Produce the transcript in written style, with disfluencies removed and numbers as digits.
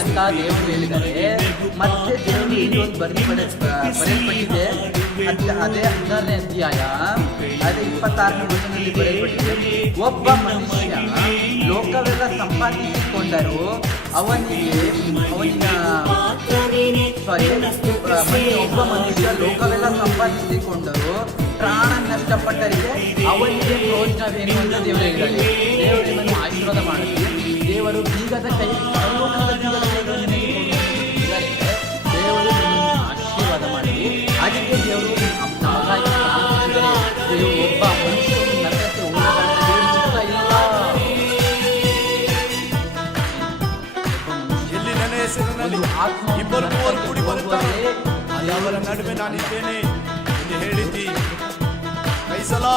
ಅಂತ ದೇವರು ಹೇಳಿದ್ದಾರೆ. ಮತ್ತೆ ದೇವರು ಇನ್ನೊಂದು ಬರೆಯಲ್ಪಟ್ಟಿದೆ. ಅದೇ 16ನೇ ಅಧ್ಯಾಯ ಅದೇ 26ನೇ ವಚನದಲ್ಲಿ ಬರೆಯಲ್ಪಟ್ಟಿದೆ. ಒಬ್ಬ ಮನುಷ್ಯ ಲೋಕವೆಲ್ಲ ಸಂಪಾದಿಸಿಕೊಂಡರೂ ಒಬ್ಬ ಮನುಷ್ಯ ಲೋಕವೆಲ್ಲ ಸಂಪಾದಿಸಿಕೊಂಡರೂ ಪ್ರಾಣ ನಷ್ಟಪಟ್ಟರಿಗೆ ಅವನಿಗೆ ಪ್ರಯೋಜನವೇನು ಅಂತ ದೇವರು ಹೇಳಿದ್ದಾರೆ. ದೇವರು ನಿಮ್ಮನ್ನು ಆಶೀರ್ವಾದ ಮಾಡಲಿ. ದೇವರು ಬೀಗದ ಕೈ ದೇವರು ನಿಮ್ಮನ್ನು ಆಶೀರ್ವಾದ ಮಾಡಲಿ. ಅದಕ್ಕೆ ದೇವರು ಒಬ್ಬ ಮನುಷ್ಯನು ನರಕಕ್ಕೆ ಹೋಗಬಾರದು ಇಲ್ಲ. ಎಲ್ಲಿ ನನ್ನ ಹೆಸರಿನಲ್ಲಿ ಇಬ್ಬರು ಮೂವರು ಕೂಡಿ ಬರುತ್ತಾರೆ ಅವರ ನಡುವೆ ನಾನಿದ್ದೇನೆ ಎಂದು ಹೇಳಿದ್ದಿ. ಕೈಸಲಾ